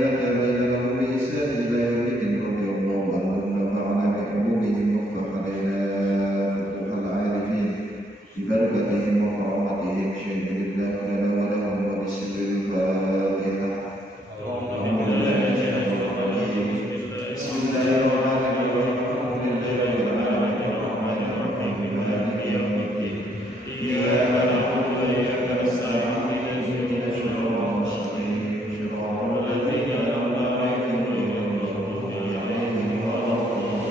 والتابعين لهم بإحسان إلى يوم الدين رضي الله عنهم ونفعنا بعلومهم وافتح علينا فتوح العارفين ببركتهم وكرامتهم شهد لله لنا ولهم وبسر الفاتحة. بسم الله الرحمن الرحيم. الحمد لله رب العالمين الرحمن الرحيم مالك يوم الدين إياك نعبد وإياك نستعين اهدنا الصراط المستقيم صراط الذين أنعمت عليهم غير المغضوب عليهم ولا الضالين.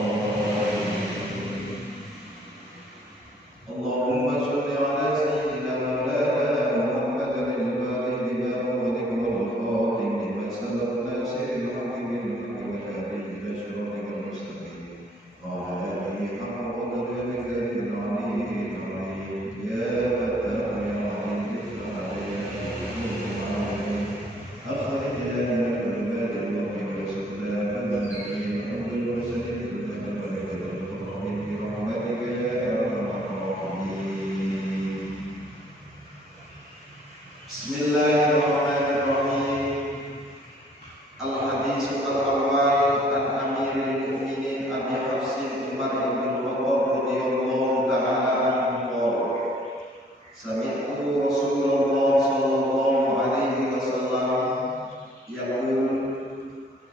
اللهم صل على سيدنا مولانا محمد الفاتح لما أغلق والخاتم لما سبق ناصر الحق بالحق والهادي إلى صراطك المستقيم وعلى آله حق قدره ومقداره العلي العظيم. يا فتاح يا عليم افتح علينا أخرجنا من الظلمات الوهم والسلام النبي محمد وسلم برحمتك يا أرحم الراحمين. بسم الله الرحمن الرحيم. الحديث الأول عن أمير المؤمنين أبي حفص عمر بن الخطاب رضي الله تعالى عنه قال: سمعت رسول الله صلى الله عليه وسلم يقول: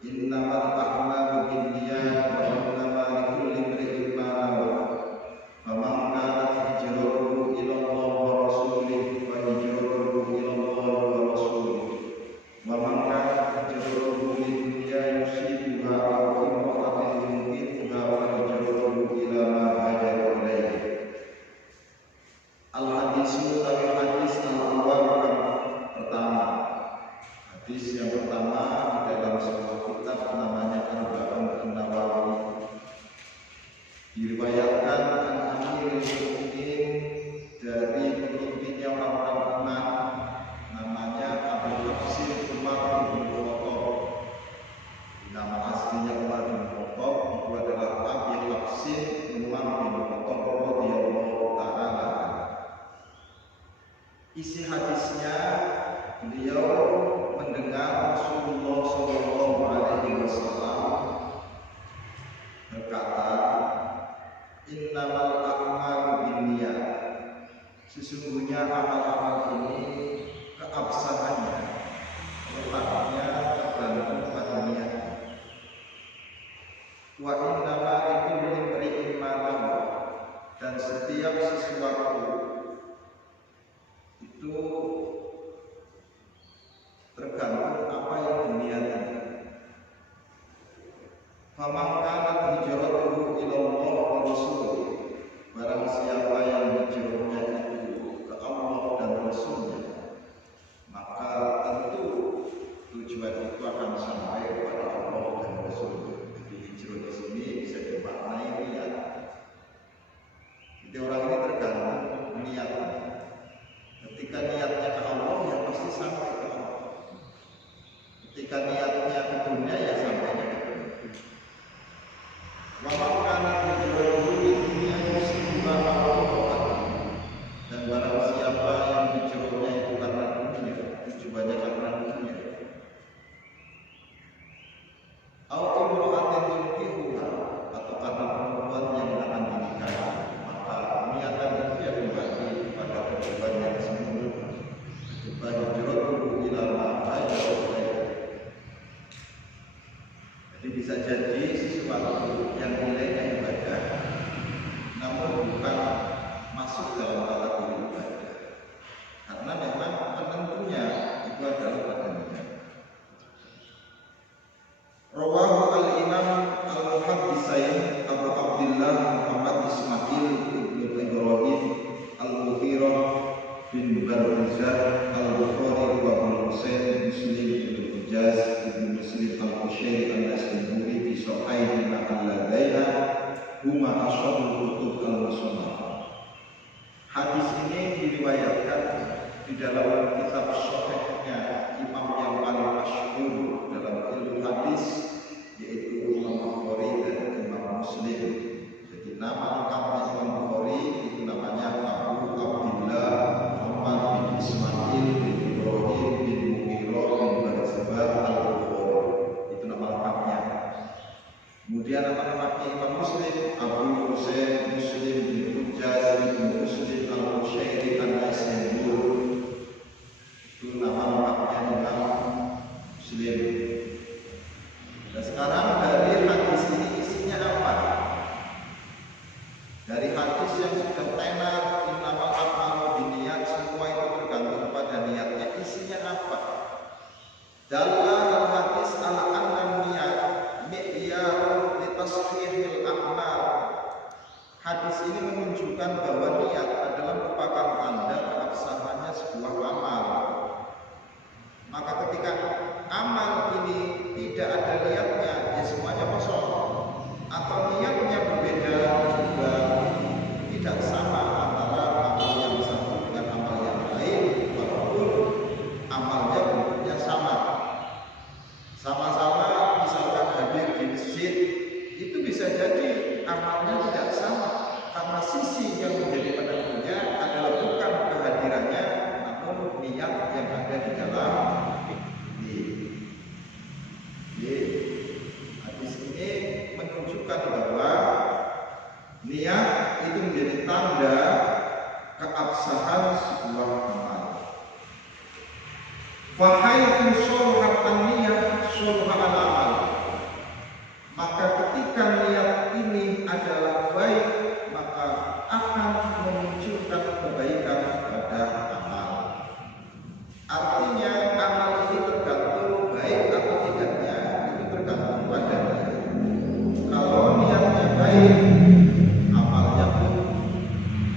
إنما الأعمال بالنيات وإنما لكل امرئ ما نوى فمن كانت هجرته إلى الله ورسوله فهجرته إلى الله ورسوله ومن كانت هجرته لدنيا يصيبها أو امرأة ينكحها فهجرته إلى ما هاجر إليه. Al-hadisu tapi hadis al-awwal pertama. Hadis yang pertama di dalam sebuah kitab namanya Arba'un An-Nawawi. Diriwayatkan an Amirul Mukminin dari pemimpinnya orang-orang iman namanya Abu Hafs Umar bin Khattab. Nama aslinya Umar bin Khattab itu adalah Abu Hafs Umar bin Khattab radhiyallahu ta'ala. Isi hadisnya, beliau mendengar Rasulullah Shallallahu Alaihi Wasallam berkata, Innamal a'malu binniyat. Sesungguhnya amal-amal ini keabsahannya, letaknya tergantung pada niat. Wa innama likulli imri'in ma nawa. Dan setiap sesuatu itu tergantung apa yang diniati. Faman kanat hijratuhu ila Allah wa Rasulih. Barang siapa yang hijrahnya itu ke Allah dan Rasulnya, maka tentu tujuan itu akan sampai kepada Allah dan Rasul. Jadi hijrah di sini bisa dimaknai niat. Jadi orang ini tergantung niatnya. Ketika niatnya ke Allah, ya pasti sampai ke Allah. Ketika niatnya ke dunia, ya sampainya ke dunia. Wa man kana hijratuhu lidunya yusibuha aw imra'atin. Dan barang siapa yang hijrahnya itu karena dunia, tujuannya karena dunia, aw imra'atin yunkihuha, atau karena perempuan yang akan dinikahi, maka niatan itu ya kembali pada tujuan yang semula. Fahijratuhu ila ma hajara ilaihi. Jadi bisa jadi sesuatu yang nilainya ibadah, namun bukan masuk dalam kategori ibadah, karena memang penentunya itu adalah badannya. Rawahu al-Imam al-Muhaddisain Abu Abdullah Muhammad Ismail ibnu Ibrahim al-Mughirah bin Barzah al-Bukhari wa al-Husain Muslim ibnu Hijaz ibnu Muslim al-Qushairi al-Nasiburi fi Sahihina al-Ladaina huma ashabul kutub al-Musannaf. Hadis ini diriwayatkan di dalam kitab sahihnya imam yang paling masyhur dalam ilmu hadis, yaitu Imam Bukhari dan Imam Muslim. Jadi nama lengkapnya Imam Bukhari itu namanya Abu Abdullah Muhammad bin Ismail bin Ibrahim bin Mughirah bin Barzah al-Bukhari. Nah, sekarang dari hadis ini isinya apa? Dari hadis yang sudah tenar, innamal a'malu binniyat, semua itu bergantung pada niatnya. Isinya apa? Dalam hadis ala anna niyat mi'yarun litashihil a'mal. Hadis ini menunjukkan bahwa niat adalah merupakan tanda keabsahannya sebuah amal. Maka ketika amal ini tidak ada niatnya, ya semuanya kosong. Atau niatnya berbeda juga tidak sama antara amal yang satu dengan amal yang lain, walaupun amalnya bentuknya sama. Sama-sama misalkan hadir di masjid, itu bisa jadi amalnya tidak sama karena sisi yang menjadi penentunya adalah bukan kehadirannya, namun niat yang ada di dalam hadis ini menunjukkan bahwa niat itu menjadi tanda keabsahan sebuah amal. Fahaitsu sholahat an-niyah sholaha al-amal. Maka ketika niat ini adalah baik, maka akan memunculkan kebaikan pada amal. Artinya amal ini tergantung baik atau tidaknya, itu tergantung pada niat. Kalau niatnya baik, amalnya pun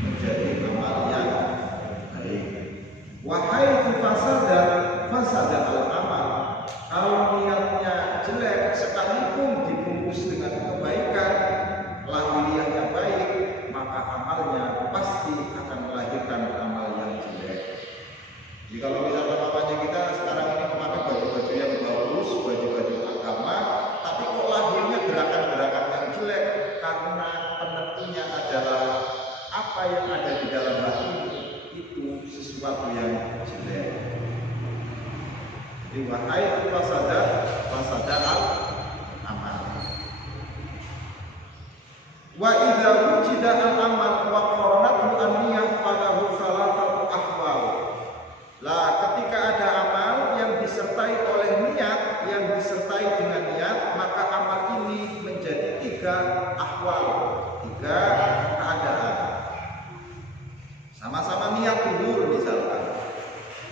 menjadi amal yang baik. Wahai fasada al-amal. Kalau niatnya jelek, sekalipun dibungkus dengan kebaikan, lahiriahnya baik, maka amalnya pasti akan melahirkan amal yang jelek. Jadi kalau misalnya namanya kita sekarang ini memakai baju-baju yang bagus, baju-baju agama, tapi kok lahirnya gerakan-gerakan yang jelek, karena penentunya adalah apa yang ada di dalam hati itu sesuatu yang jelek. Jadi wahai fasada al-amal. Wa idza wujida al-amal wa qaranatu an-niyah falahu salatatu ahwal. Lah ketika ada amal yang disertai oleh niat, yang disertai dengan niat, maka amal ini menjadi 3 ahwal, 3 keadaan. Sama-sama niat zuhur misalkan,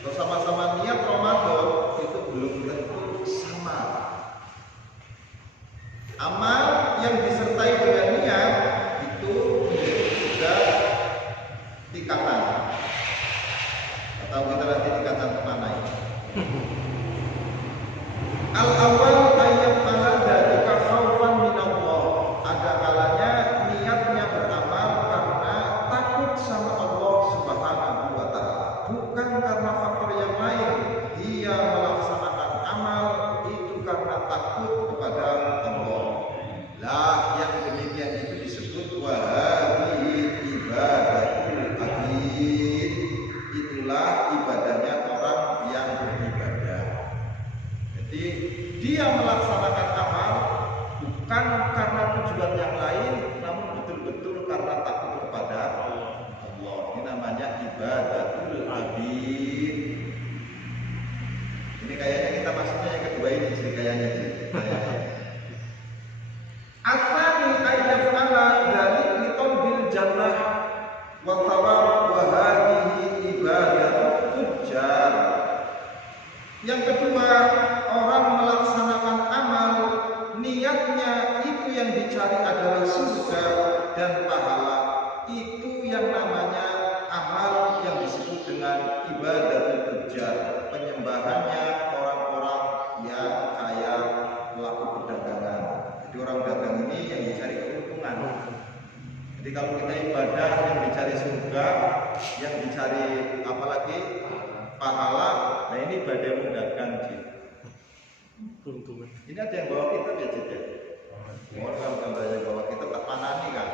atau sama-sama niat Ramadan, itu belum tentu sama. Amal yang disertai dengan niat itu menjadi 3 tingkatan. Atau kita nanti tingkatan kemana ini? Al-awwal ayat dzalika khaufan minallah. Ada kalanya niatnya beramal karena takut sama Allah Subhanahu wa taala, bukan karena faktor yang lain. Dia melaksanakan amal itu karena takut kepada Allah. Lah yang demikian itu disebut wahai ibadatul abid. Itulah ibadahnya orang yang beribadah. Jadi dia melaksanakan amal bukan karena tujuan yang lain, namun betul-betul karena takut kepada Allah. Ini namanya ibadatul abid. Ini kayaknya kita maksudnya yang kedua ini sih kayaknya. Asani ayyaf'ala dzalik liqalbil jannah wa thawab wa hadhihi ibadatut tujjar. Yang kedua, orang melaksanakan amal, niatnya itu yang dicari adalah surga dan pahala. Itu yang namanya amal yang disebut dengan ibadatul tujjar. Penyembahannya orang-orang yang kaya, pelaku perdagangan. Jadi orang dagang ini yang dicari keuntungan. Jadi kalau kita ibadah yang dicari surga, yang dicari apalagi pahala, nah ini ibadah mendagang Cik. Ini ada yang bawa kita ya Cik ya? Oh kalau ada yang bawa kita tak panani kan?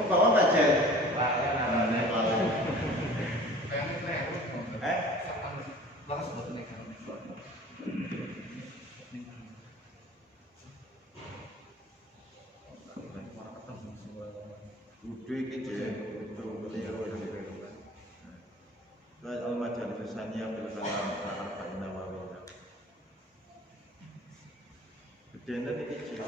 Oh bawa nggak Cik? Nah ini paling. Bagus buat mereka. Udah gitu ya, itu beliau ini. Soal al-majalis saniyah bil kalam al-arba'in nawawiyah. Denen iki cek.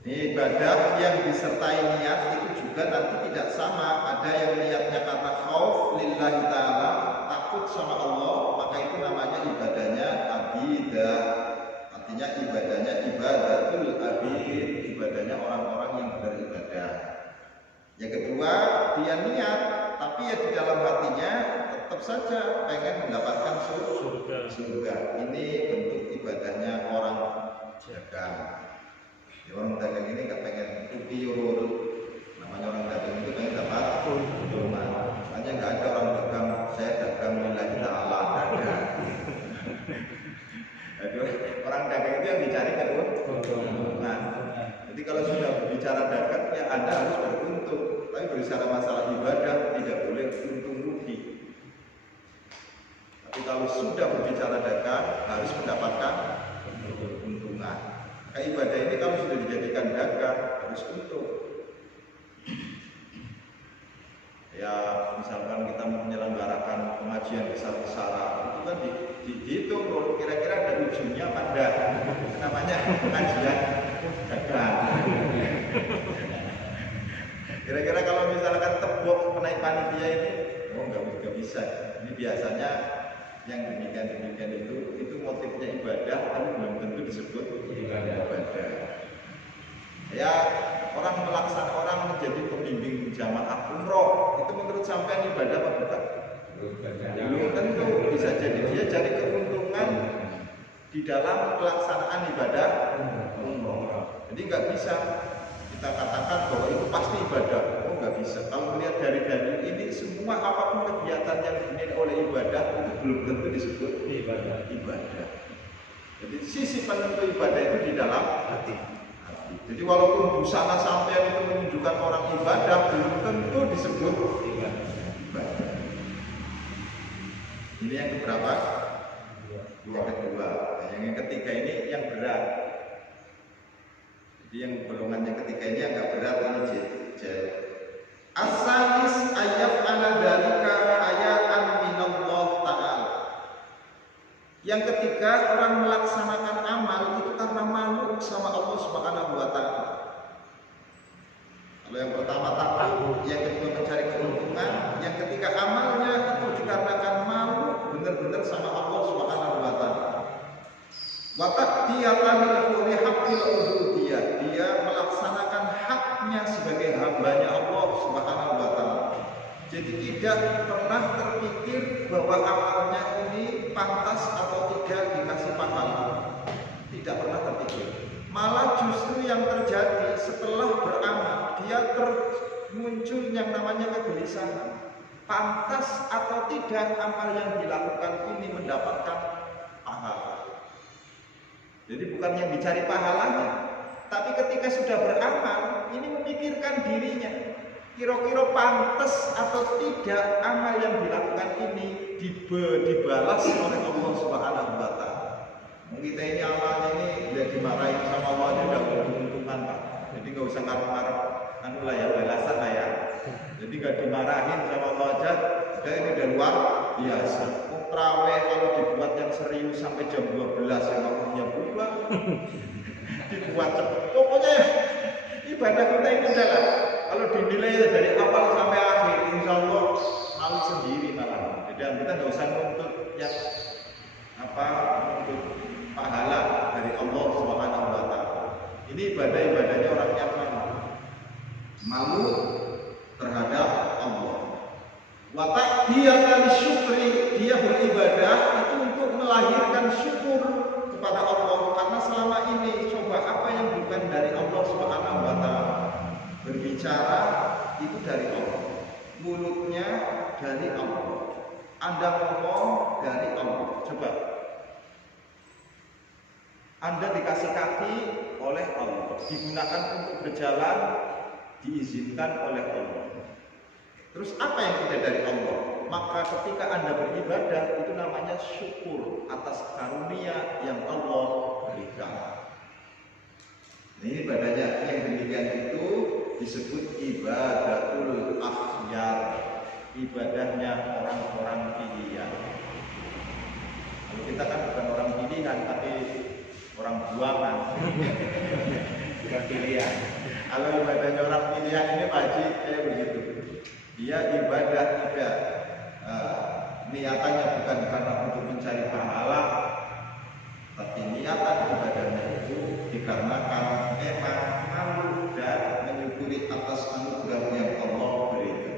Ini ibadah yang disertai niat itu juga nanti tidak sama. Ada yang niatnya karena khauf lillahi ta'ala, takut sama Allah, maka itu namanya ibadahnya abidah. Artinya ibadahnya ibadatul abid, ibadahnya orang-orang yang beribadah. Yang kedua, dia niat, tapi ya di dalam hatinya tetap saja pengen mendapatkan surga. Ini bentuk ibadahnya orang dagang. Ya, orang dagang ini nggak pengen rugi urut, namanya orang dagang itu pengen dapat keuntungan. Makanya nggak ada orang dagang, saya dagang lillahi ta'ala, ada. Jadi orang dagang itu yang dicari keuntungan. Jadi kalau sudah berbicara dagang, ya Anda harus beruntung. Tapi berbicara masalah ibadah tidak boleh untung rugi. Tapi kalau sudah berbicara dagang, harus mendapatkan keuntungan. Kayak ibadah ini kalau sudah dijadikan dagang harus untung. Ya misalkan kita menyelenggarakan pengajian besar-besaran, itu kan dihitung kira-kira ada ujungnya pada namanya pengajian dagang. Kira-kira kalau misalkan tebok naik panitia ini, oh nggak bisa. Ini biasanya yang demikian itu motifnya ibadah, tapi belum tentu disebut ibadah. Ya orang menjadi pembimbing jamaah umroh itu menurut sampean ibadah apa bukan? Belum tentu. Bisa jadi dia jadi keuntungan di dalam pelaksanaan ibadah umroh. Jadi nggak bisa kita katakan bahwa itu pasti ibadah. Oh nggak bisa. Kalau melihat dari dalil ini, semua apapun kegiatan yang dinilai oleh ibadah itu belum tentu disebut ibadah. Jadi sisi penentu ibadah itu di dalam hati. Jadi walaupun busana sampean itu menunjukkan orang ibadah, belum tentu disebut ibadah. Ini yang keberapa? Yang kedua. Yang ketiga ini yang berat. Jadi yang golongan yang ketiga ini agak berat ini As-salis ayat ala dalika ayatan minallah ta'ala. Yang ketiga, orang melaksanakan amal itu karena malu sama Allah Subhanahu wa ta'ala. Kalau yang pertama takut, yang kedua mencari keuntungan, yang ketiga amalnya itu dikarenakan malu benar-benar sama Allah Subhanahu wa ta'ala. Wa taqdiyatanil haqqil ubudiyah, dia melaksanakan haknya sebagai hambanya Allah Subhanahu wa ta'ala. Jadi tidak pernah terpikir bahwa amalnya ini pantas atau tidak dikasih pahala. Tidak pernah terpikir. Malah justru yang terjadi setelah beramal, dia muncul yang namanya kegelisahan. Pantas atau tidak amal yang dilakukan ini mendapatkan pahala. Jadi bukan yang dicari pahalanya, tapi ketika sudah beramal, ini memikirkan dirinya. Kira-kira pantas atau tidak amal yang dilakukan ini dibalas oleh Allah Subhanahu wa ta'ala. Kita ini amalnya ini tidak dimarahin sama Allah, tidak menguntungkan Pak. Jadi nggak usah ngarep-ngarep anu lah ya, balasan lah ya. Jadi nggak dimarahin sama Allah aja, udah ini udah luar biasa. Traweh kalau dibuat yang serius sampai jam 12 yang waktunya berubah, dibuat cepet. Pokoknya ibadah kita ini adalah kalau dinilai dari awal sampai akhir, insya Allah malu sendiri malah. Jadi kita nggak usah nuntut yang nuntut pahala dari Allah Subhanahu wa ta'ala. Ini ibadahnya orang yang malu terhadap Allah. Wa ta'diyatan syukri, dia beribadah itu untuk melahirkan syukur kepada Allah, karena selama ini coba apa yang bukan dari Allah Subhanahu wa ta'ala. Berbicara itu dari Allah, mulutnya dari Allah, Anda ngomong dari Allah. Coba Anda dikasih kaki oleh Allah, digunakan untuk berjalan diizinkan oleh Allah. Terus apa yang kita dari Allah? Maka ketika Anda beribadah itu namanya syukur atas karunia yang Allah berikan. Ini ibadahnya yang demikian itu disebut ibadatul akhyar, ibadahnya orang-orang pilihan. Kalau kita kan bukan orang pilihan tapi orang buangan. Bukan pilihan. Kalau ibadahnya orang pilihan ini Haji kayak begitu. Dia ibadah tidak niatannya bukan karena untuk mencari pahala, tapi niatan ibadahnya itu dikarenakan memang malu dan menyukuri atas anugerah yang Allah berikan.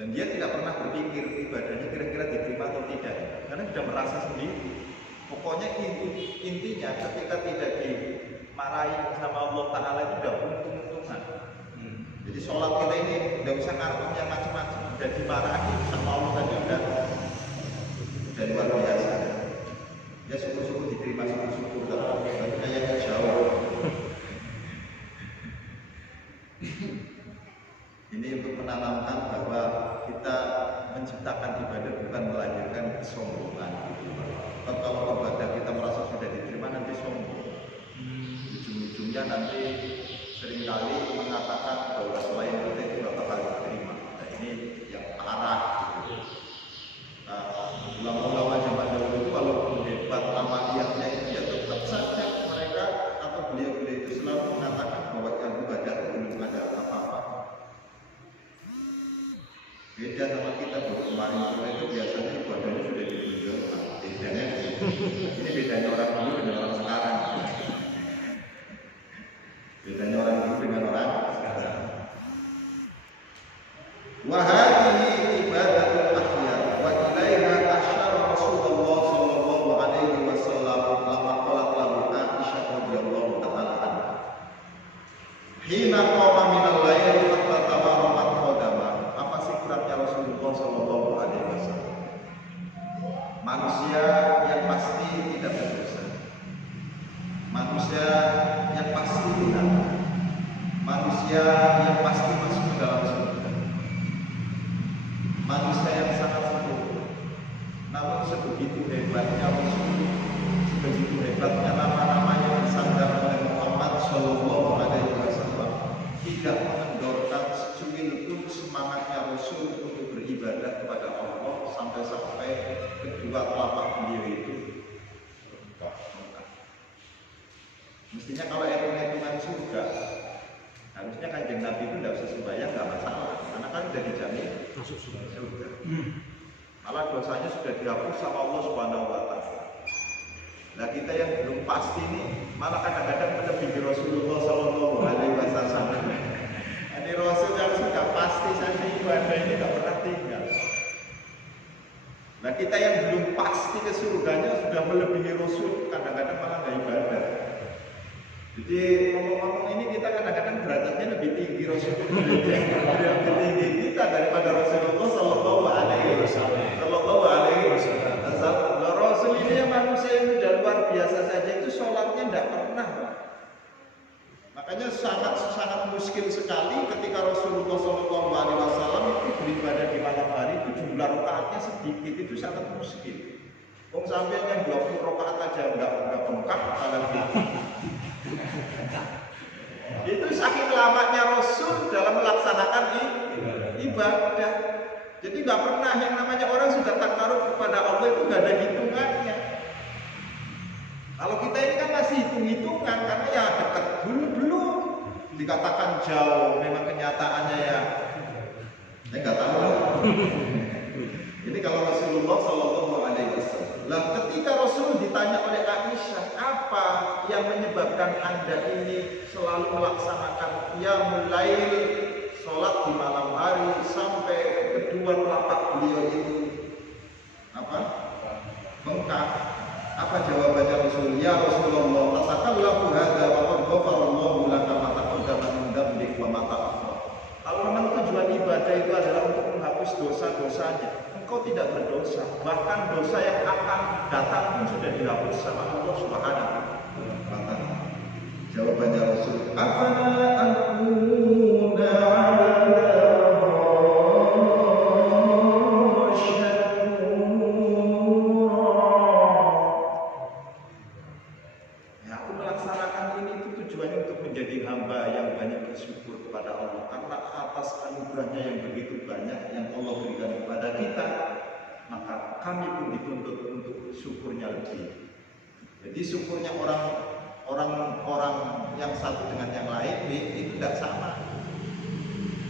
Dan dia tidak pernah berpikir ibadahnya kira-kira diterima atau tidak, karena sudah merasa sendiri. Pokoknya intinya ketika tidak dimarahi sama Allah Ta'ala itu sudah untung-untungan. Jadi sholat kita ini tidak usah ngarepnya macam-macam, sudah dimarahi sama Allah tadi udah luar biasa. Ya syukur-syukur diterima, syukur-syukur tapi kayaknya jauh. Ini untuk menanamkan bahwa kita menciptakan ibadah bukan melahirkan kesombongan. Kalau ibadah kita merasa sudah diterima nanti sombong. Ujung-ujungnya nanti seringkali mengatakan bahwa selain kita itu gak bakal diterima. Nah ini yang parah gitu. Ulama-ulama zaman dahulu itu kalau berdebat amaliyahnya itu ya tetap saja mereka atau beliau-beliau itu selalu mengatakan bahwa yang ibadah itu belum ada apa-apa. Beda sama kita bahwa kemarin itu biasanya ibadahnya sudah ditunjukkan. Bedanya ini bedanya orang dulu dengan orang sekarang. Bedanya orang dulu dengan orang sekarang. Wahai ibadatul akhyar wa ilaiha asyara Rasulullah sallallahu alaihi wasallam lama qalat lahu Aisyah radhiyallahu ta'ala anha. Hina qama minal lail hatta tawarramat qadama. Apa sikapnya Rasulullah sallallahu alaihi wasallam? Manusia yang pasti tidak berdosa. Manusia yang pasti benar. Manusia yang pasti masuk ke dalam surga. Manusia yang sangat sempurna. Namun sebegitu hebatnya Rasul, sebegitu hebatnya nama-namanya bersandar oleh Muhammad Sallallahu Alaihi Wasallam, tidak mengendorkan secuil pun semangatnya Rasul untuk beribadah kepada Allah sampai-sampai kedua telapak beliau itu mestinya kalau hitung-hitungan surga harusnya Kanjeng Nabi itu tidak usah sembahyang, nggak masalah karena kan sudah dijamin masuk surga. Malah dosanya sudah dihapus sama Allah Subhanahu wa Ta'ala. Nah kita yang belum pasti nih malah kadang-kadang melebihi Rasulullah Sallallahu Alaihi Wasallam. Ini Rasul yang sudah pasti saja ibadah ini nggak pernah tinggal. Nah kita yang belum pasti ke surganya sudah melebihi Rasul, kadang-kadang malah nggak ibadah. Jadi ngomong-ngomong ini kita kadang-kadang derajatnya lebih tinggi Rasulullah, lebih tinggi kita daripada Rasulullah Sallallahu Alaihi Wasallam. Sallallahu Alaihi Wasallam. Nah, Rasul ini yang manusia yang sudah luar biasa saja itu sholatnya tidak pernah. Makanya sangat muskil sekali ketika Rasulullah Sallallahu Alaihi Wasallam itu beribadah di malam hari itu jumlah rakaatnya sedikit, itu sangat muskil. Sampai yang 20 rakaat aja nggak bengkak apalagi. Itu saking lamanya Rasul dalam melaksanakan ibadah. Jadi nggak pernah yang namanya orang sudah takarub kepada Allah itu nggak ada hitungannya. Kalau kita ini kan masih hitung-hitungan karena ya dekat belum dikatakan jauh, memang kenyataannya ya nggak tahu. Ini kalau Rasulullah Sallallahu Alaihi Wasallam. Lah ketika Rasul ditanya oleh Aisyah, apa yang menyebabkan Anda ini selalu melaksanakan qiyamul lail, sholat di malam hari sampai kedua telapak beliau itu apa? Bengkak. Apa jawabannya Rasul? Ya Rasulullah, tatakallamu hadza wa qad ghafarallahu laka ma taqaddama min dzambik wa ma ta'akhkhara. Kalau memang tujuan ibadah itu adalah untuk menghapus dosa-dosanya, engkau tidak berdosa, bahkan dosa yang akan datang pun sudah dihapus sama Allah Subhanahu wa Ta'ala. Ya, aku melaksanakan ini itu tujuannya untuk menjadi hamba yang banyak bersyukur kepada Allah karena atas anugerahnya yang begitu banyak yang Allah berikan kepada kita, maka kami pun dituntut untuk syukurnya lebih. Jadi syukurnya orang-orang yang satu dengan yang lain itu tidak sama.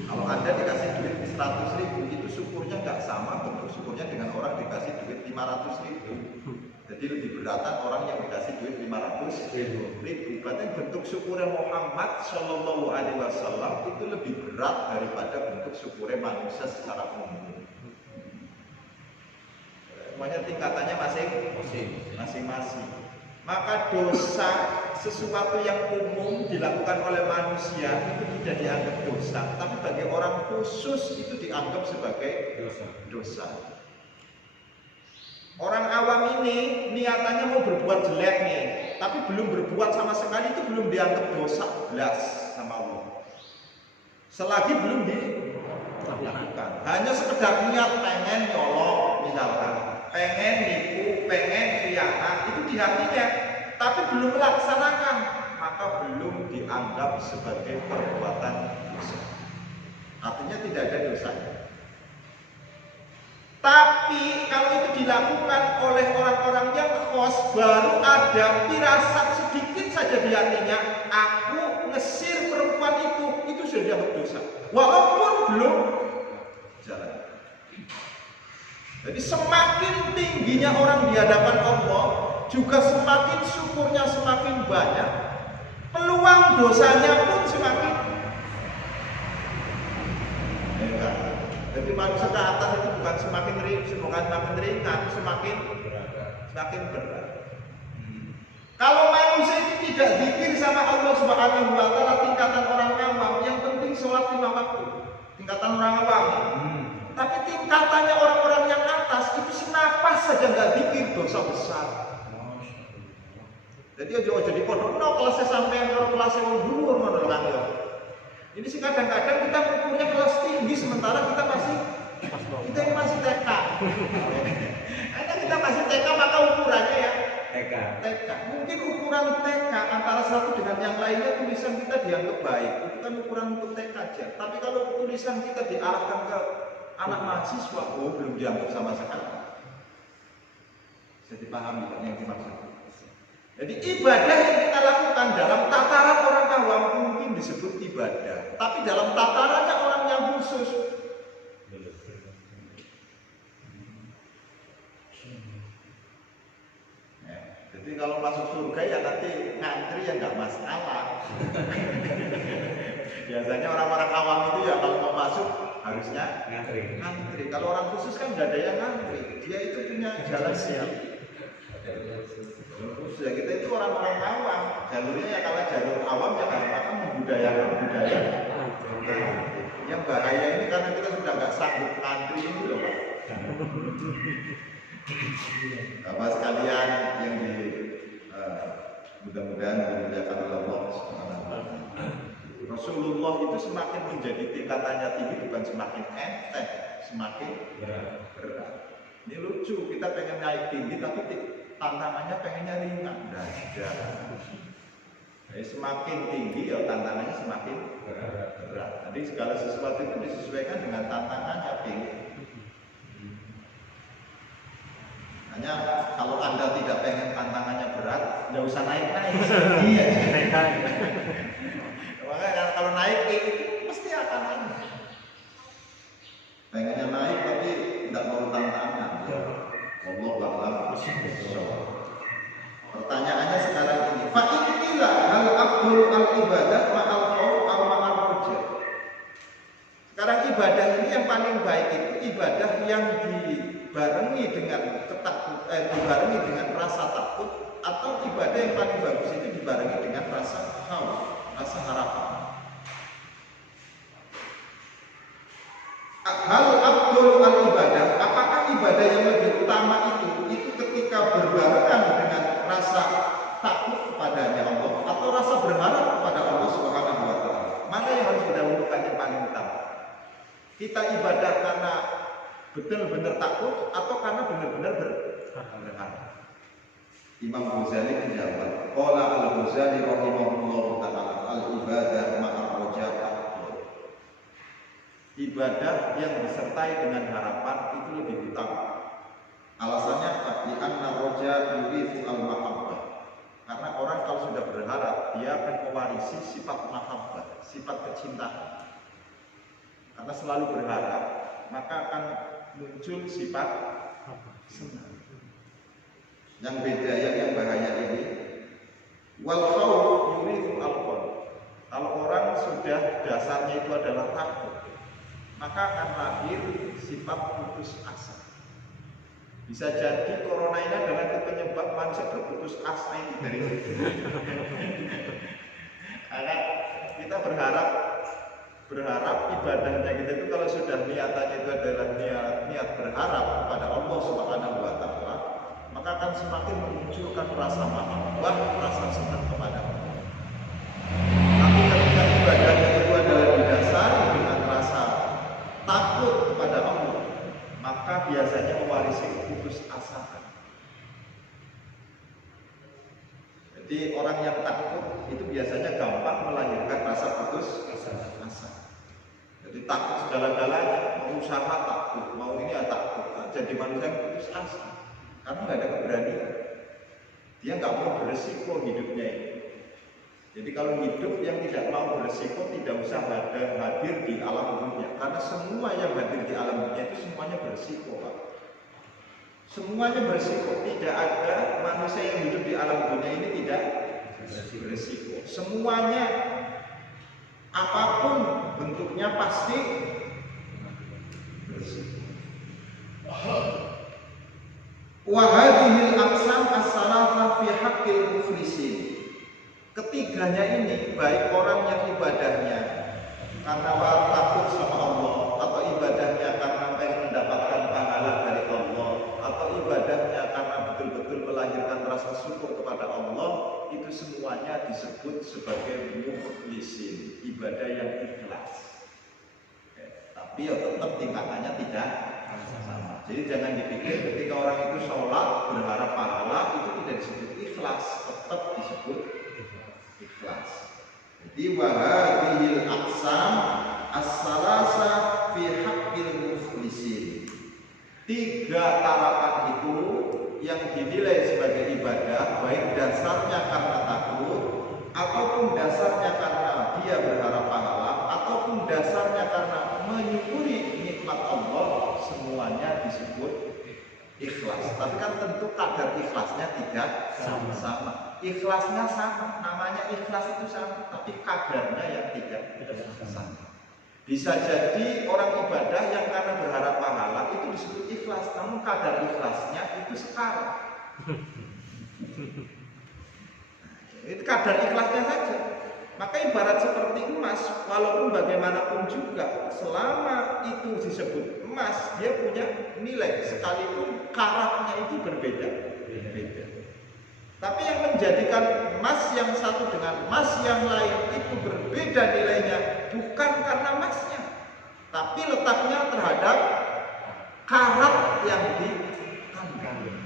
Kalau Anda dikasih duit 100.000, itu syukurnya nggak sama bentuk syukurnya dengan orang dikasih duit 500.000. Jadi lebih beratan orang yang dikasih duit 500.000. Berarti bentuk syukurnya Muhammad Shallallahu Alaihi Wasallam itu lebih berat daripada bentuk syukurnya manusia secara umum. Semuanya tingkatannya masing-masing. Maka dosa sesuatu yang umum dilakukan oleh manusia itu tidak dianggap dosa, tapi bagi orang khusus itu dianggap sebagai dosa. Orang awam ini niatannya mau berbuat jelek nih, tapi belum berbuat sama sekali, itu belum dianggap dosa belas sama Allah. Selagi belum dilakukan, hanya sekedar niat pengen nyolong misalkan, pengen nipu, pengen khianat, itu di hatinya, tapi belum melaksanakan, maka belum dianggap sebagai perbuatan dosa. Artinya tidak ada dosanya. Tapi kalau itu dilakukan oleh orang-orang yang khos, baru ada firasat sedikit saja di hatinya, aku ngesir perempuan itu sudah dianggap dosa, walaupun belum jalan. Jadi semakin tingginya orang di hadapan Allah, juga semakin syukurnya semakin banyak, peluang dosanya pun semakin banyak. Jadi manusia ke atas itu bukan semakin ringan, semakin berat. Kalau manusia itu tidak zikir sama Allah Subhanahu wa Ta'ala, tingkatan orang awam, yang penting sholat 5 waktu, tingkatan orang awam. Tapi tingkatannya orang-orang yang atas itu senapas saja nggak zikir, dosa besar. Jadi aja di pondok kelasnya sampai yang kelasnya dhuwur ngono kan ya. Ini sih kadang-kadang kita ukurnya kelas tinggi sementara kita ini masih TK. Karena kita masih TK maka ukurannya ya TK. Mungkin ukuran TK antara satu dengan yang lainnya tulisan kita dianggap baik. Itu kan ukuran untuk TK aja. Tapi kalau tulisan kita diarahkan ke anak mahasiswa, belum dianggap sama sekali. Bisa dipahami yang dimaksud. Jadi ibadah yang kita lakukan dalam tataran orang awam mungkin disebut ibadah, tapi dalam tatarannya orang yang khusus jadi kalau masuk surga ya nanti ngantri ya nggak masalah. Biasanya orang-orang awam itu ya kalau mau masuk harusnya ngantri. Kalau orang khusus kan nggak ada yang ngantri, dia itu punya jalan sendiri. Ya kita itu orang-orang awam, jalurnya ya kalau jalur awam ya karena membudayakan budaya. Yang bahaya ini karena kita sudah nggak sanggup ngantri ini loh Pak. Bapak sekalian yang mudah-mudahan dimuliakan oleh Allah Subhanahu wa Ta'ala. Rasulullah itu semakin menjadi tingkatannya tinggi bukan semakin enteng, semakin berat. Ini lucu, kita pengen naik tinggi tapi tantangannya pengennya ringan. Jadi semakin tinggi ya tantangannya semakin berat. Jadi segala sesuatu itu disesuaikan dengan tantangannya tinggi. Hanya kalau Anda tidak pengen tantangannya berat, nggak usah naik-naik. Iya. Makanya kalau naik itu pasti akan aneh. Pengennya naik tapi tidak mau tantangan. Wallahu a'lam bishawab. Pertanyaannya sekarang ini, fa inilah hal afdal al-ibadah ma'al khauf aw ma'al rujah. Sekarang ibadah ini yang paling baik itu ibadah yang dibarengi dengan dibarengi dengan rasa takut, atau ibadah yang paling bagus itu dibarengi dengan rasa khauf, rasa harapan. Hal afdal al-ibadah, apakah ibadah yang lebih utama itu ketika berbarengan dengan rasa takut kepadanya Allah atau rasa berharap kepada Allah Subhanahu wa Ta'ala? Mana yang harus didahulukan yang paling utama? Kita ibadah karena benar-benar takut atau karena benar-benar berharap? Imam Ghazali menjawab, qala Al-Ghazali rahimahullah ta'ala, al-ibadah ma'ar roja. Ibadah yang disertai dengan harapan itu lebih utama. Alasannya apa? Li'anna roja yurithu al-mahabbah. Karena orang kalau sudah berharap, dia akan mewarisi sifat mahabbah, sifat kecintaan. Karena selalu berharap, maka akan muncul sifat senang. Yang beda, yang bahaya ini, wal khawf yurithu al-qalb. Kalau orang sudah dasarnya itu adalah takut, maka akan lahir sifat putus asa. Bisa jadi corona ini adalah penyebab manusia berputus asa ini dari situ. Karena kita berharap ibadahnya kita itu kalau sudah niatannya itu adalah niat berharap kepada Allah Subhanahu wa taala, maka akan semakin memunculkan rasa mahabbah, rasa senang kepada Allah. Tapi ketika ibadahnya itu adalah didasari dengan rasa takut kepada Allah, maka biasanya mewarisi putus asa. Jadi orang yang takut itu biasanya gampang melahirkan rasa putus asa. Jadi takut segala-galanya, mau usaha takut, mau ini ya takut. Nah, jadi manusia yang putus asa karena nggak ada keberanian. Dia nggak mau beresiko hidupnya ini. Jadi kalau hidup yang tidak mau beresiko tidak usah hadir di alam dunia. Karena semua yang hadir di alam dunia itu semuanya beresiko, Pak. Semuanya beresiko. Tidak ada manusia yang hidup di alam dunia ini tidak beresiko. Semuanya apapun bentuknya pasti beresiko. Wa hadhil aqsam as-salafah fi haqqil muflisin. Ketiganya ini, baik orang yang ibadahnya karena takut sama Allah, atau ibadahnya karena pengen mendapatkan pahala dari Allah, atau ibadahnya karena betul-betul melahirkan rasa syukur kepada Allah, itu semuanya disebut sebagai mukhlisin, ibadah yang ikhlas. Tapi ya tetap tingkatannya tidak sama. Jadi jangan dipikir ketika orang itu sholat berharap pahala itu tidak disebut ikhlas, tetap disebut ikhlas. Jadi wahadihil aqsam as-salasa fi haqqil muflisin. Tiga tarakan itu yang dinilai sebagai ibadah, baik dasarnya karena takut, ataupun dasarnya karena dia berharap pahala, ataupun dasarnya karena menyukuri nikmat Allah, semuanya disebut ikhlas. Tapi kan tentu kadar ikhlasnya tidak sama. Ikhlasnya sama, namanya ikhlas itu sama, tapi kadarnya yang tidak sama. Bisa jadi orang ibadah yang karena berharap pahala itu disebut ikhlas, namun kadar ikhlasnya itu sekarang. Itu kadar ikhlasnya saja. Maka ibarat seperti emas, walaupun bagaimanapun juga, selama itu disebut emas, dia punya nilai, sekalipun karatnya itu berbeda. Tapi yang menjadikan emas yang satu dengan emas yang lain itu berbeda nilainya bukan karena emasnya, tapi letaknya terhadap karat yang dikandung.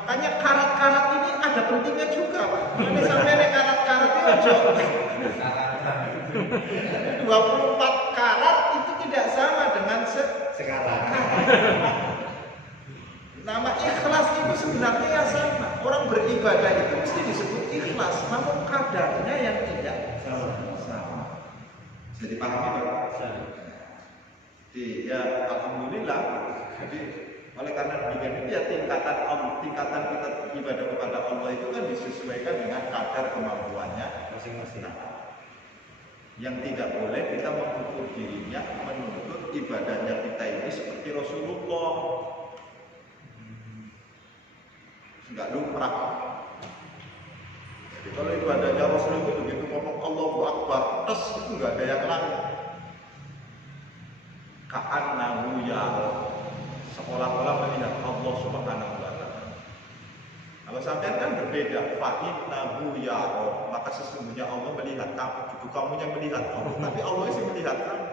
Makanya karat-karat ini ada pentingnya juga, Pak. Ini sampai nih karat-karat itu aja. 24 karat itu tidak sama dengan sekarang. Nama ikhlas itu sebenarnya ya sama. Orang beribadah itu mesti disebut ikhlas, namun kadarnya yang tidak sama. Jadi pahami, Pak? Jadi ya alhamdulillah. Jadi oleh karena demikian ya tingkatan kita ibadah kepada Allah itu kan disesuaikan dengan kadar kemampuannya masing-masing. Yang tidak boleh kita mengukur dirinya, menuntut ibadahnya kita ini seperti Rasulullah. Enggak lumrah. Jadi kalau ibadahnya Rasul itu begitu ngomong Allahu Akbar, terus itu enggak ada yang lain. Ka'annahu yara, seolah-olah melihat Allah Subhanahu wa taala. Kalau sampean kan berbeda, fa'innahu yara, maka sesungguhnya Allah melihat kamu, itu kamu yang melihat Allah, tapi Allah sih melihat kamu.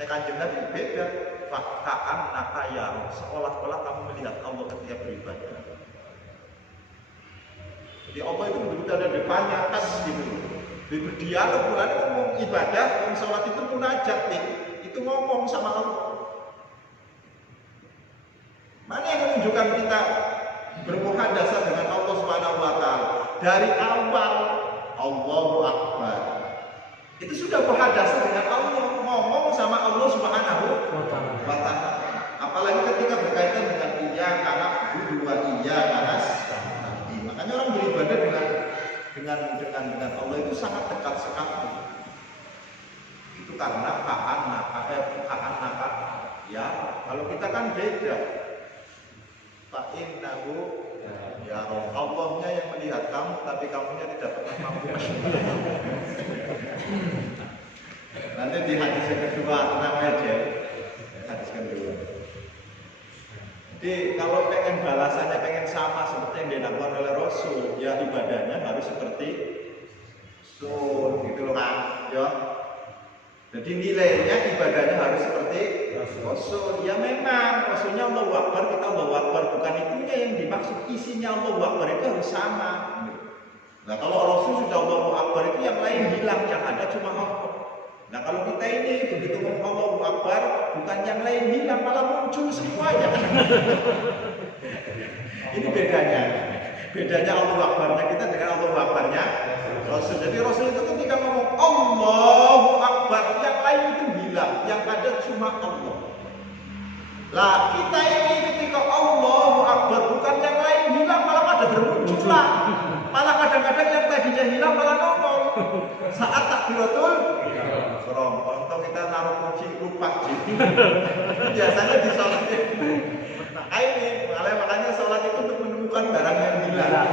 Nek Kanjeng Nabi beda, ka'annaka yara, seolah-olah kamu melihat Allah ketika beribadah. Jadi Jadi Allah itu begitu ada depannya khas gitu. Berdialog, bukan ngomong ibadah, ngomong sholat itu munajat nih. Itu ngomong sama Allah. Mana yang menunjukkan kita bermuhadasah dengan Allah Subhanahu wa taala? Dari awal Allahu Akbar. Itu sudah muhadasah dengan Allah, ngomong sama Allah Subhanahu wa taala. Apalagi ketika berkaitan dengan iyyaka na'budu wa iyyaka nasta'in. Makanya orang beribadah dengan Allah itu sangat dekat sekali. Itu karena kaan ya. Kalau kita kan beda. Fa innahu ya Allahnya yang melihat kamu, tapi kamunya tidak pernah mampu. Nanti di hadis yang kedua aja. Hadis kedua. Jadi kalau pengen balasannya pengen sama seperti yang dilakukan oleh Rasul, ya ibadahnya harus seperti Rasul, gitu loh kan, ya. Jadi nilainya ibadahnya harus seperti Rasul. Ya memang Rasulnya Allahu Akbar, kita Allahu Akbar, bukan itunya yang dimaksud, isinya Allahu Akbar itu harus sama. Nah kalau Rasul sudah Allahu Akbar itu yang lain hilang, yang ada cuma Allah. Nah kalau kita ini begitu ngomong Allahu Akbar, bukan yang lain hilang, malah muncul semuanya. Ini bedanya. Bedanya Allahu Akbarnya kita dengan Allahu Akbarnya Rasul. Jadi Rasul itu ketika ngomong Allahu Akbar, yang lain itu hilang, yang ada cuma Allah. Lah kita ini ketika Allahu Akbar, bukan yang lain hilang, malah pada bermunculan. Malah kadang-kadang yang tadinya hilang malah nongol. Saat takbiratul ihram, kalau kita naruh kunci lupa jadi. Biasanya di sholat itu. Nah ini makanya sholat itu untuk menemukan barang yang hilang.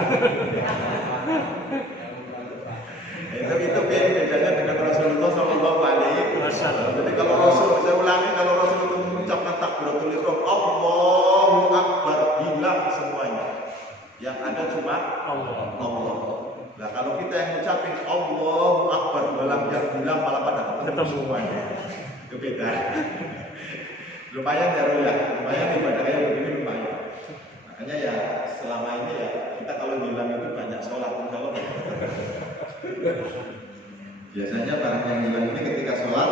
Itu bedanya dengan Rasulullah SAW. Jadi kalau Rasul, saya ulangi, kalau Rasul itu mengucapkan takbiratul ihram, Allahu Akbar, hilang semuanya. Yang ada cuma Allah. Nah kalau kita yang ngucapin Allahu Akbar, yang bilang malah pada ketemu semuanya. Itu beda. Lumayan ya Roh ya, lumayan ibadah kayak begini lumayan. Makanya ya selama ini ya kita kalau bilang itu banyak sholat, insya Allah. Biasanya barang yang hilang ini ketika sholat,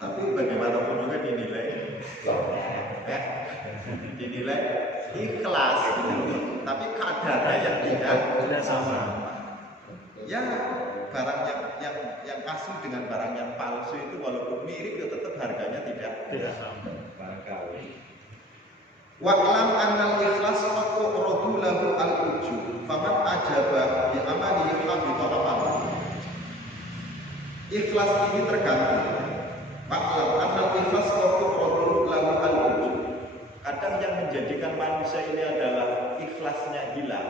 tapi bagaimanapun juga dinilai, dinilai ikhlas, tapi kadarnya yang tidak sama. Ya barang yang asli dengan barang yang palsu itu walaupun mirip ya tetap harganya tidak sama. Barangkali. Wa'lam annal ikhlas qad uradu lahu al-ujub faman ajaba bi amali habita amaluhu. Ikhlas ini tergantung. Wa'lam annal ikhlas qad uradu lahu al-ujub. Kadang yang menjadikan manusia ini adalah ikhlasnya hilang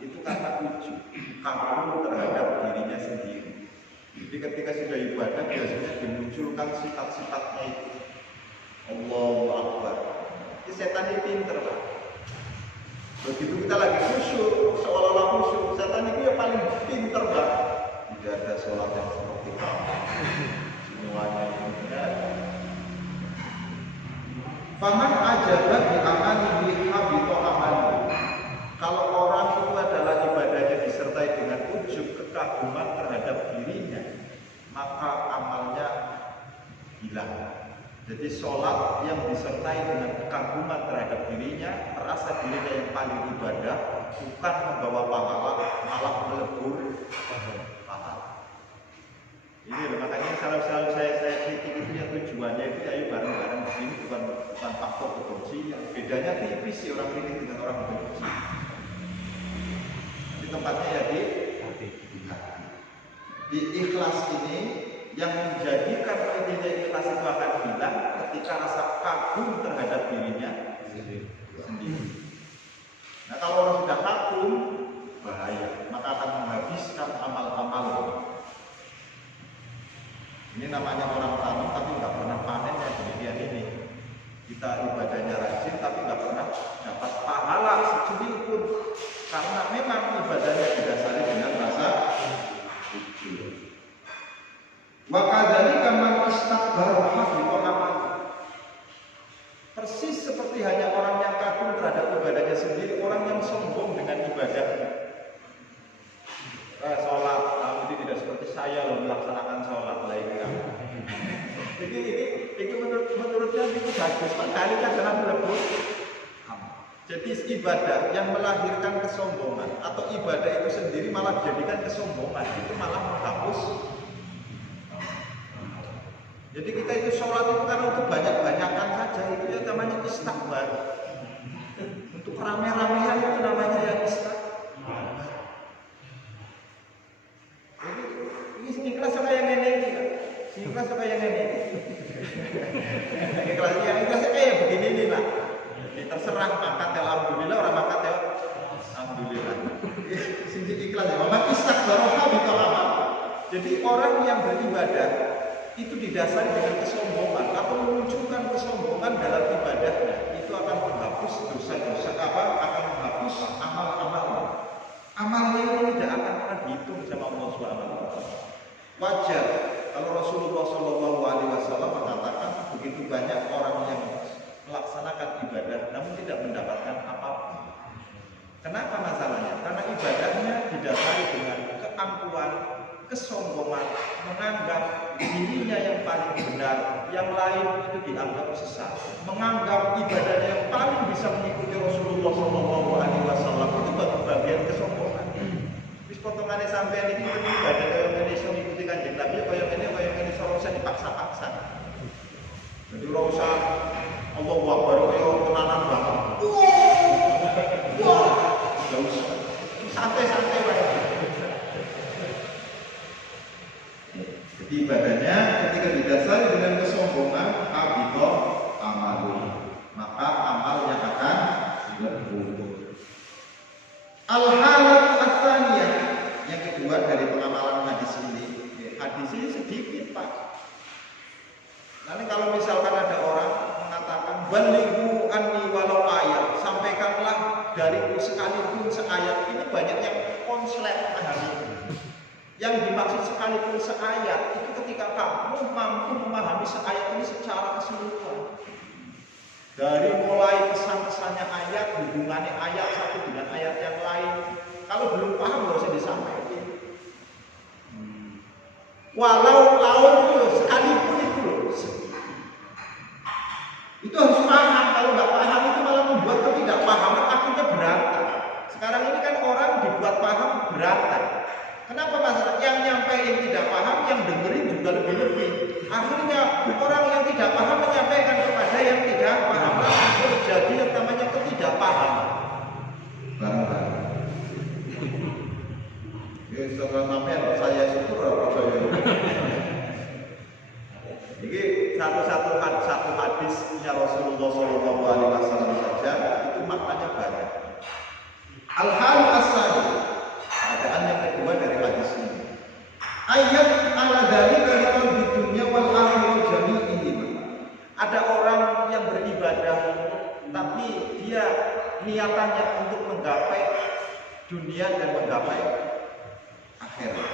itu karena ujub, kagum terhadap dirinya sendiri. Jadi ketika sudah ibadah biasanya dimunculkan sifat-sifatnya itu. Allahu Akbar. Setan ini pinter Pak. Begitu kita lagi khusyuk, seolah-olah khusyuk, setan itu ya paling pinter Pak. Tidak ada sholat yang seperti kamu. Semuanya ini faman ajaba bi amalihi habita amaluhu. Kalau orang itu adalah ibadahnya disertai dengan ujub, kekaguman terhadap dirinya, maka amalnya hilang. Jadi sholat yang disertai dengan kekaguman terhadap dirinya, merasa dirinya yang paling ibadah, bukan membawa pahala, malah melebur pahala. Ini makanya selalu saya kritik itu yang tujuannya itu ayo bareng-bareng begini, bukan faktor kebencian. Bedanya tipis sih orang kritik dengan orang benci. Di tempatnya ya di ikhlas ini yang menjadikan intinya ikhlas itu akan hilang ketika rasa kagum terhadap dirinya sendiri. Nah kalau orang sudah kagum bahaya, maka akan menghabiskan amal-amal. Ini namanya orang tanam tapi nggak pernah panen yang demikian ini. Kita ibadahnya rajin tapi nggak pernah dapat pahala secubit pun karena memang ibadahnya didasari dengan rasa ujub. Wa kadzalika man istakbara habita amal. Persis seperti hanya orang yang kagum terhadap ibadahnya sendiri, orang yang sombong dengan ibadahnya. sholat, kamu itu tidak seperti saya loh melaksanakan sholat lagi. Ini menurutnya itu bagus, padahal itu adalah melebur. Jadi ibadah yang melahirkan kesombongan atau ibadah itu sendiri malah dijadikan kesombongan, itu malah menghapus. Jadi kita itu sholat itu karena untuk banyak-banyakan saja, itu yang namanya istakbar. Untuk rame-ramean itu namanya yang istakbar. Jadi ini ikhlas apa yang ini? Ikhlas apa yang ini? Ikhlas yang ikhlas kayak begini nih lah. Terserah makan ya alhamdulillah, orang makan ya alhamdulillah. Sini ikhlas ya. Maka istakbaroha bitolama. Jadi orang yang beribadah itu didasari dengan kesombongan atau memunculkan kesombongan dalam ibadahnya, itu akan menghapus dosa-dosa akan menghapus amal-amalnya. Amalnya itu tidak akan pernah dihitung sama Allah SWT. Wajar kalau Rasulullah SAW mengatakan begitu banyak orang yang melaksanakan ibadah namun tidak mendapatkan apapun. Kenapa masalahnya? Karena ibadahnya didasari dengan keangkuhan, kesombongan, menganggap dirinya yang paling benar, yang lain itu dianggap sesat. Menganggap ibadahnya yang paling bisa mengikuti Rasulullah SAW itu bagian kesombongan. Wis potongannya sampai ini ibadah kayak ini iso ngikuti Kanjeng Nabi, kayak ini iso dipaksa-paksa. Jadi ora usah Allahu Akbar kaya tenanan banget. Wah. Enggak usah. Santai-santai wae. Jadi ibadahnya ketika didasari dengan kesombongan abito amalu, maka amalnya akan lebur. Al-halat ats-tsaniyah, yang kedua dari pengamalan hadis ini. Hadis ini sedikit, Pak. Nanti kalau misalkan ada orang mengatakan balighu anni walau ayat, sampaikanlah dariku sekalipun seayat, ini banyak yang konslet memahami. Yang dimaksud sekalipun seayat itu ketika kamu mampu memahami seayat ini secara keseluruhan. Dari mulai pesan-pesannya ayat, hubungannya ayat satu dengan ayat yang lain. Kalau belum paham nggak usah disampaikan. Walau sekalipun itu harus paham. Kalau nggak paham itu malah membuat ketidakpahaman akhirnya berantak. Sekarang ini kan orang dibuat paham berantak. Kenapa masalah? Yang nyampein tidak paham, yang dengerin juga lebih-lebih. Akhirnya orang yang tidak paham menyampaikan kepada yang tidak paham, lalu terjadi yang namanya ketidakpahaman. Barang-barang. Ya setelah sampean saya syukur apa saya. Jadi satu hadisnya Rasulullah SAW saja itu maknanya banyak. Al-hal as-sani, keadaan yang kedua dari hadis ini. Ayat ala dzalika di dunya wal akhirah jami'ihim. Ada orang yang beribadah tapi dia niatannya untuk menggapai dunia dan menggapai akhirat.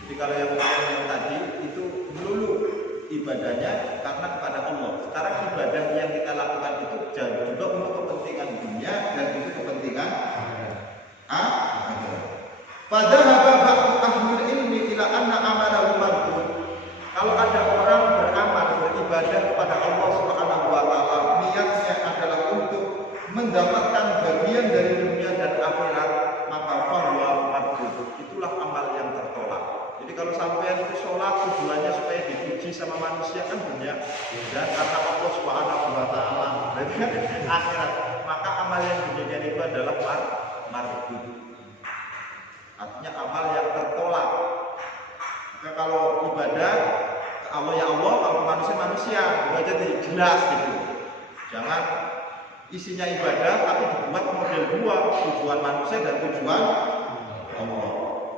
Jadi kalau yang tadi itu melulu ibadahnya karena kepada Allah. Sekarang ibadah yang kita lakukan itu juga untuk kepentingan dunia dan untuk kepentingan akhirat. Padahal ba'du ahlul ilmi ila anna amalahu mardud. Kalau ada orang beramal beribadah kepada Allah Subhanahu wa taala, niatnya adalah untuk mendapatkan bagian dari dunia dan akhirat, maka fahuwa mardud. Itulah amal yang tertolak. Jadi kalau sampean itu sholat tujuannya supaya dipuji sama manusia kan dunia dan kata Allah Subhanahu wa taala akhirat, maka amal yang demikian itu adalah mardud. Artinya amal yang tertolak. Maka kalau ibadah Allah ya Allah, kalau manusia juga jadi jelas gitu. Jangan isinya ibadah tapi dibuat model dua, tujuan manusia dan tujuan Allah.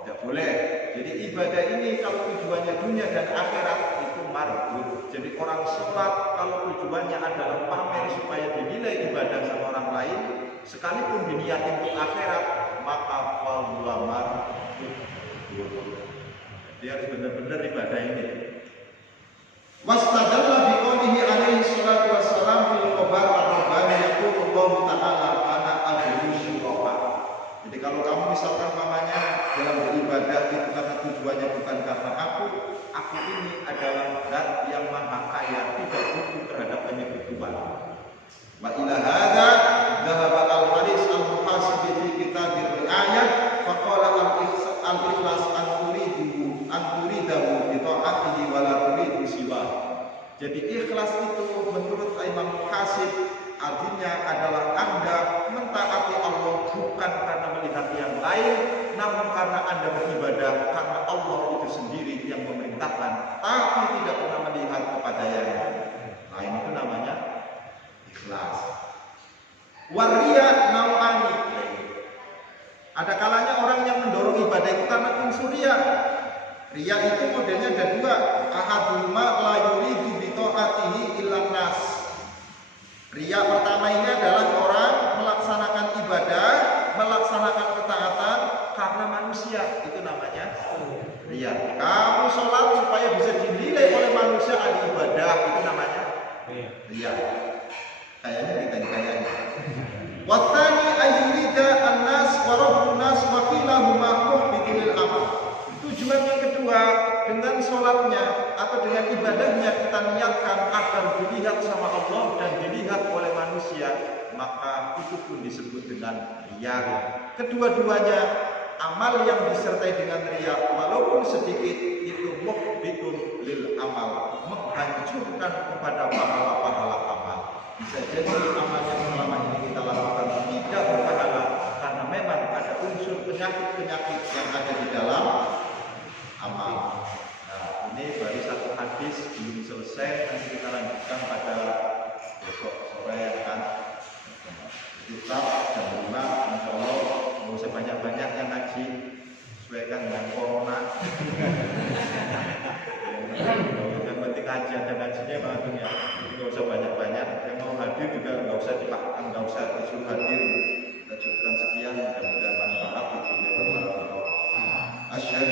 Tidak boleh. Jadi ibadah ini kalau tujuannya dunia dan akhirat itu mardud. Jadi orang sholat kalau tujuannya adalah pamer supaya dinilai ibadah sama orang lain, sekalipun diniati untuk akhirat, maka fahuwa mardud. Dia harus benar-benar ibadah ini. Wastadalla biqoulihi alaihi salatu wassalam fil khabar ar-rabbani yaqulu Allah ta'ala ana ajru syuraka. Jadi kalau kamu misalkan mamanya dalam beribadah itu karena tujuannya bukan karena aku ini adalah zat yang maha kaya, tidak butuh terhadap penyekutuan. Wa ila hadza dzahaba al-haris al-muhasibi fi kitab al-ayat faqala al-ikhlas an turidahu bi ta'atihi wa la turidu siwa. Jadi ikhlas itu menurut Imam Muhasib artinya adalah Anda mentaati Allah bukan karena melihat yang lain, namun karena Anda beribadah karena Allah itu sendiri yang memerintahkan, tapi tidak pernah melihat kepada yang lain. Itu namanya ikhlas. Waria nau'ani. Ada kalanya orang yang mendorong ibadah itu karena unsur ria. Ria itu modelnya ada dua. Ahaduma la yuridu bi ta'atihi illan nas. Ria pertama ini adalah orang melaksanakan ibadah, melaksanakan ketaatan karena manusia. Itu namanya ria. Kamu sholat supaya bisa dinilai oleh manusia ahli ibadah. Itu namanya ria. Kayaknya kita kayaknya. Wathani ayyurida an-nas wa rabbun nas wa qilahuma muhbitul amal. Tujuan yang kedua, dengan sholatnya atau dengan ibadahnya kita niatkan agar dilihat sama Allah dan dilihat oleh manusia, maka itu pun disebut dengan riya. Kedua-duanya amal yang disertai dengan riya walaupun sedikit itu muhbitun lil amal, menghancurkan kepada pahala-pahala amal. Bisa jadi amal yang selama ini kita lakukan tidak berpahala karena memang ada unsur penyakit-penyakit yang ada di dalam amal. Nah, ini baru satu hadis belum selesai, nanti kita lanjutkan pada besok sore kan. Kita jam 5 insya Allah nggak usah banyak-banyak yang ngaji, sesuaikan dengan corona. Yang penting ngaji ada ngajinya banget ya. Nggak usah banyak-banyak. Yang mau hadir juga nggak usah dipaksa, nggak usah disuruh hadir. Kita cukupkan sekian, mudah-mudahan manfaat. Asyhadu